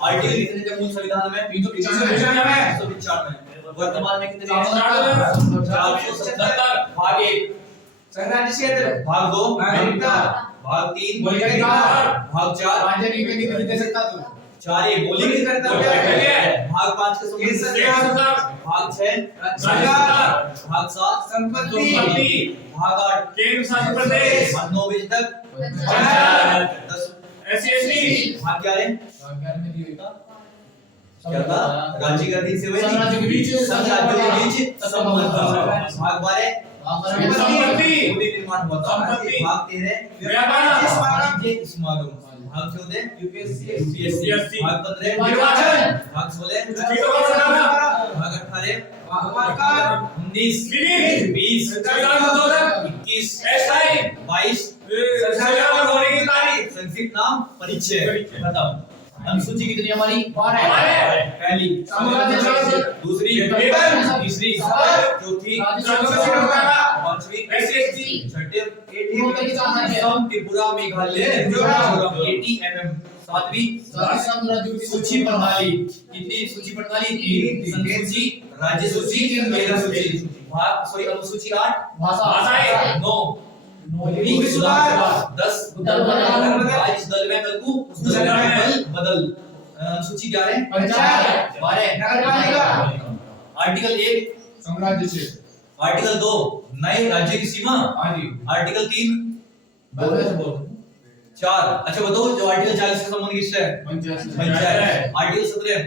Article कितने थे मूल संविधान में? 395। वर्तमान में कितने हैं? 477। भाग 1 संघराज्य क्षेत्र, भाग 2 नागरिकता, भाग 3 मौलिक अधिकार, भाग 4 4 ये मौलिक कर्तव्य, भाग 5 का भाग 6 भाग 7 संपत्ति, भाग 8 केंद्र शासित प्रदेश, भाग 9 बजे तक 10 एससी भाग 11 क्या था? राज्य का अधिक सेवा सब राज्यों के बीच संबंध भाग 12 संपत्ति निर्माण हुआ था। संपत्ति भाग 13 व्यापार समागम, भाग 14 यूपीएससी, भाग 15 निर्वाचन, भाग 16 भाग 18 19 20 21 22 संक्षिप्त नाम परिचय खत्म। अनुसूची कितनी हमारी? 12 पहली, दूसरी, तीसरी, चौथी, पांचवी, छठी, असम, त्रिपुरा, मेघालय, ATMM, सातवीं सूची प्रणाली। कितनी सूची प्रणाली? 3 संसूची, राज्य सूची, केंद्र सूची। अनुसूची 8 भाषाएं 9 10 दल में कलकू बदल। अनुसूची 11 12 आर्टिकल 1 संघराज्य क्षेत्र, आर्टिकल 2 नए राज्य की सीमा, आर्टिकल 3 4 अच्छा बताओ जो आर्टिकल 40 का संबंध किससे है? पंचायत। आर्टिकल 17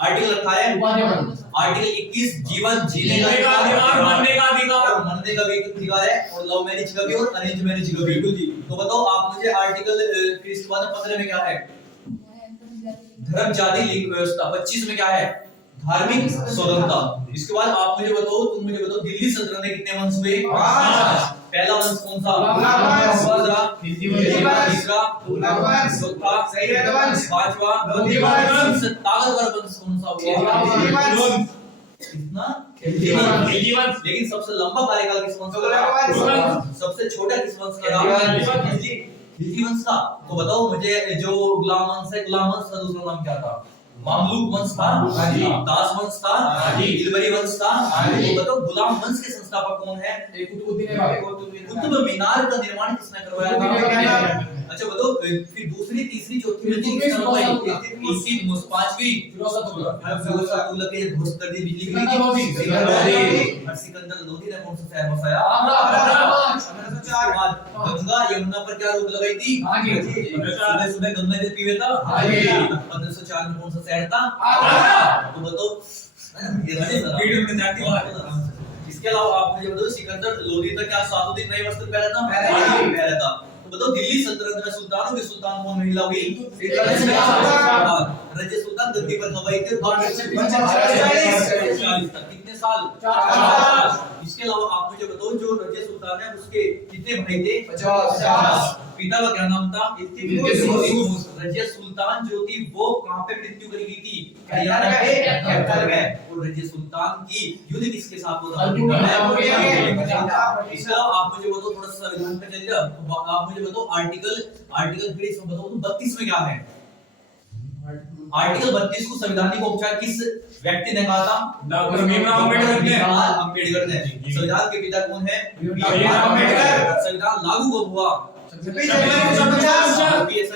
आर्टिकल 18 आर्टिकल 21 जीवन जीने का अधिकार, मरने का अधिकार, मरने का भी अधिकार है, और लव मैरिज का भी और अरेंज मैरिज का भी। बिल्कुल जी। तो बताओ आप मुझे आर्टिकल फिर इसके बाद 15 में क्या है? धर्म जाति लिंग व्यवस्था। 25 में क्या है? धार्मिक स्वतंत्रता। इसके बाद आप मुझे बताओ, तुम मुझे बताओ दिल्ली सल्तनत में कितने वंश हुए? 5। पहला वंश कौन सा? दूसरा, तीसरा, चौथा, पांचवा, सबसे ताकतवर वंश कौन सा हुआ? कितना? खिलजी वंश। लेकिन सबसे लंबा कार्यकाल किस वंश का? सबसे छोटा किस वंश का? खिलजी वंश का। तो बताओ मुझे जो गुलाम वंश है, गुलाम वंश का दूसरा नाम क्या था? मामलूक वंश था, दास वंश था, इल्बरी वंश था। तो बताओ गुलाम वंश के संस्थापक कौन है? कुतुब मीनार का निर्माण किसने करवाया था? अच्छा बताओ फिर दूसरी, तीसरी, चौथी में किसने करवाई? इल्तुतमिश। पांचवी फिरोजशाह के ध्वस्त कर दी बिजली की। सिकंदर लोधी ने कौन सा शहर बसाया? गंगा यमुना पर क्या रोक लगाई थी? सुबह सुबह गंगा जल पीवे था। 1504 में कौन सा शहर था? तो बताओ इसके अलावा आप मुझे बताओ सिकंदर लोधी तक क्या 7 दिन नए वस्त्र पहना था? पहना था। तो बताओ दिल्ली सल्तनत में सुल्तानों के सुल्तान कौन महिला हुई? रजिया सुल्तान गद्दी पर कब आई थी? कितने साल? 4। इसके अलावा आप मुझे बताओ जो रजिया सुल्तान है उसके कितने भाई थे? 50। पिता का क्या नाम था? रजिया सुल्तान जो थी वो कहां पे मृत्यु करी गई थी? हरियाणा के कैथल में। और रजिया सुल्तान की युद्ध किसके साथ हुआ था? इसके अलावा आप मुझे बताओ थोड़ा सा संविधान पे चलिए। आप मुझे बताओ आर्टिकल फिर इसमें बताओ 32 में क्या है? आर्टिकल 32 को संवैधानिक उपचार किस व्यक्ति ने कहा था? डॉक्टर भीमराव अम्बेडकर ने। संविधान के पिता कौन है? संविधान लागू कब हुआ? ऐसा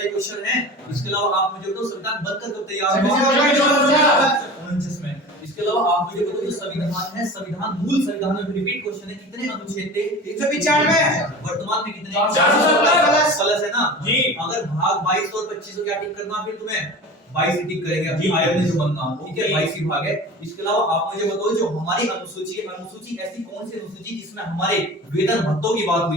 ही क्वेश्चन है। इसके अलावा आप मुझे बताओ संविधान बनकर कब तैयार हुआ? 1949 में। इसके अलावा आप मुझे बताओ जो संविधान है, संविधान मूल संविधान में रिपीट क्वेश्चन है कितने अनुच्छेद थे? 395। वर्तमान में कितने? 470 प्लस है ना जी। अगर भाग 22 और 25 को क्या टिक करना फिर तुम्हें 22 टिक करेंगे अभी आयोग ने जो बनना। ठीक है 22 ही भाग है। इसके अलावा आप मुझे बताओ जो हमारी अनुसूची ऐसी कौन सी अनुसूची जिसमें हमारे वेतन भत्तों की बात हुई?